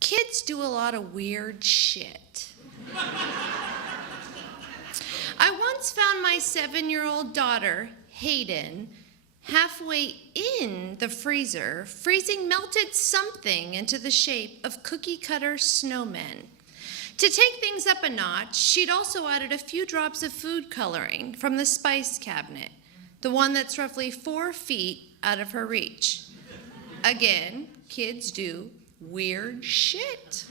Kids do a lot of weird shit. I once found my 7-year-old daughter, Hayden, halfway in the freezer, freezing melted something into the shape of cookie-cutter snowmen. To take things up a notch, she'd also added a few drops of food coloring from the spice cabinet, the one that's roughly 4 feet out of her reach. Again, kids do weird shit.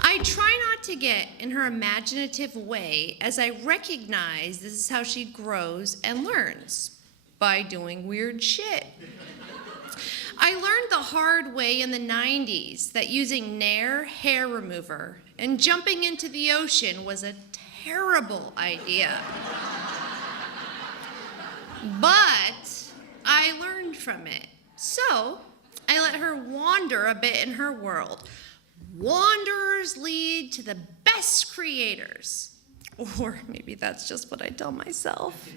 I try not to get in her imaginative way, as I recognize this is how she grows and learns, by doing weird shit. I learned the hard way in the 90s that using Nair hair remover and jumping into the ocean was a terrible idea. But I learned from it. So I let her wander a bit in her world. Wanderers lead to the best creators. Or maybe that's just what I tell myself.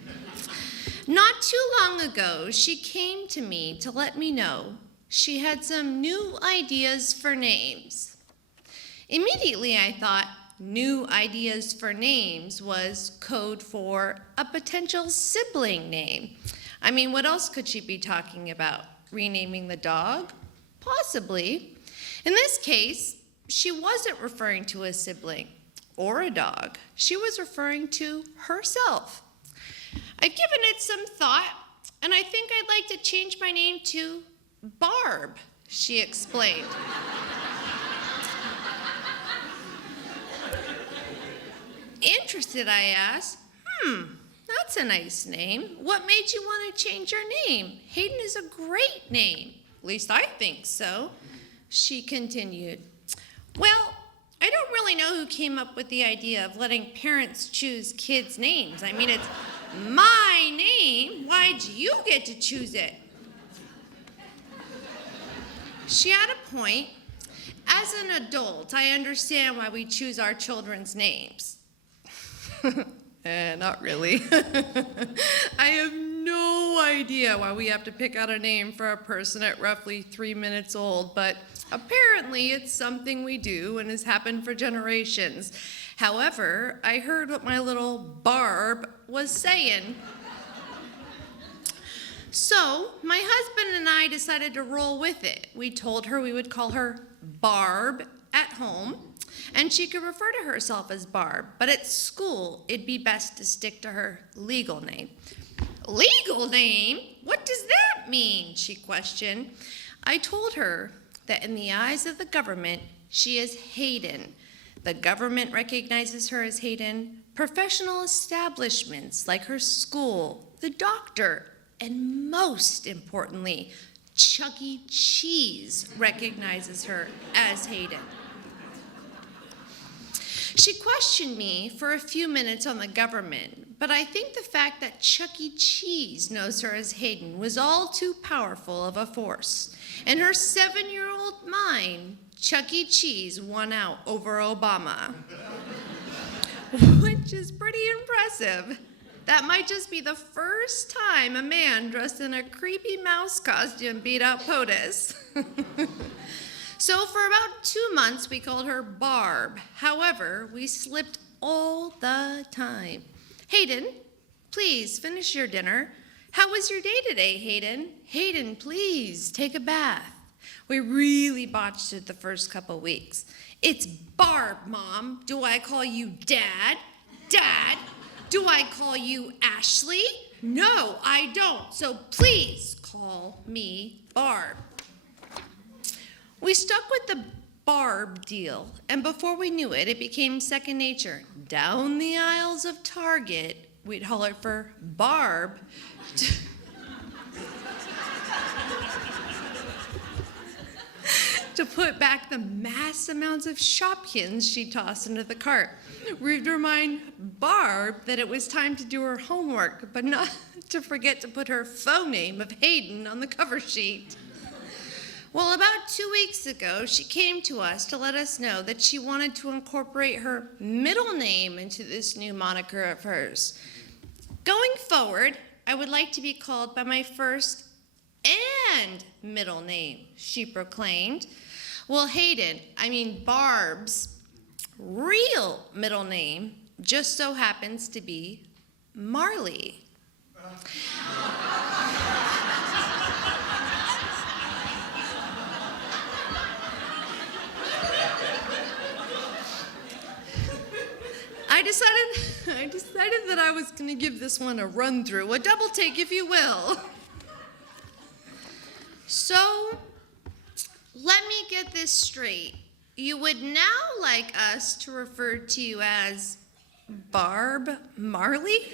Not too long ago, she came to me to let me know she had some new ideas for names. Immediately I thought new ideas for names was code for a potential sibling name. I mean, what else could she be talking about? Renaming the dog? Possibly. In this case, she wasn't referring to a sibling or a dog. She was referring to herself. I've given it some thought, and I think I'd like to change my name to Barb, she explained. Interested, I asked, that's a nice name. What made you want to change your name? Hayden is a great name. At least I think so, she continued. Well, I don't really know who came up with the idea of letting parents choose kids' names. I mean, it's my name. Why do you get to choose it? She had a point. As an adult, I understand why we choose our children's names. Not really. I have no idea why we have to pick out a name for a person at roughly 3 minutes old, but apparently it's something we do and has happened for generations. However, I heard what my little Barb was saying. So my husband and I decided to roll with it. We told her we would call her Barb at home, and she could refer to herself as Barb, but at school, it'd be best to stick to her legal name. Legal name? What does that mean? She questioned. I told her that in the eyes of the government, she is Hayden. The government recognizes her as Hayden. Professional establishments like her school, the doctor, and most importantly, Chuck E. Cheese recognizes her as Hayden. She questioned me for a few minutes on the government, but I think the fact that Chuck E. Cheese knows her as Hayden was all too powerful of a force. In her 7-year-old mind, Chuck E. Cheese won out over Obama, which is pretty impressive. That might just be the first time a man dressed in a creepy mouse costume beat out POTUS. So for about 2 months, we called her Barb. However, we slipped all the time. Hayden, please finish your dinner. How was your day today, Hayden? Hayden, please take a bath. We really botched it the first couple weeks. It's Barb, Mom. Do I call you Dad? Dad? Do I call you Ashley? No, I don't. So please call me Barb. We stuck with the Barb deal, and before we knew it, it became second nature. Down the aisles of Target, we'd holler for Barb to put back the mass amounts of Shopkins she tossed into the cart. We'd remind Barb that it was time to do her homework, but not to forget to put her phone name of Hayden on the cover sheet. Well, about 2 weeks ago, she came to us to let us know that she wanted to incorporate her middle name into this new moniker of hers. Going forward, I would like to be called by my first and middle name, she proclaimed. Well, Barb's real middle name just so happens to be Marley. I decided that I was going to give this one a run through, a double take, if you will. So, let me get this straight. You would now like us to refer to you as Barb Marley?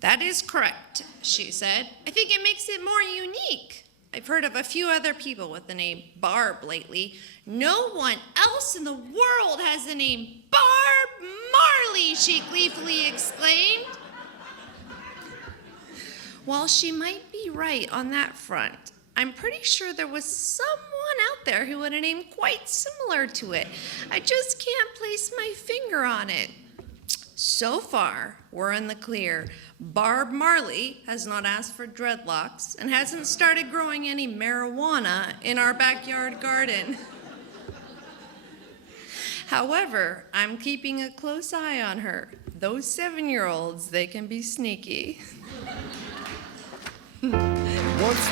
That is correct, she said. I think it makes it more unique. I've heard of a few other people with the name Barb lately. No one else in the world has the name Barb Marley, she gleefully exclaimed. While she might be right on that front, I'm pretty sure there was someone out there who had a name quite similar to it. I just can't place my finger on it. So far, we're in the clear. Barb Marley has not asked for dreadlocks and hasn't started growing any marijuana in our backyard garden. However, I'm keeping a close eye on her. Those 7-year-olds, they can be sneaky. Once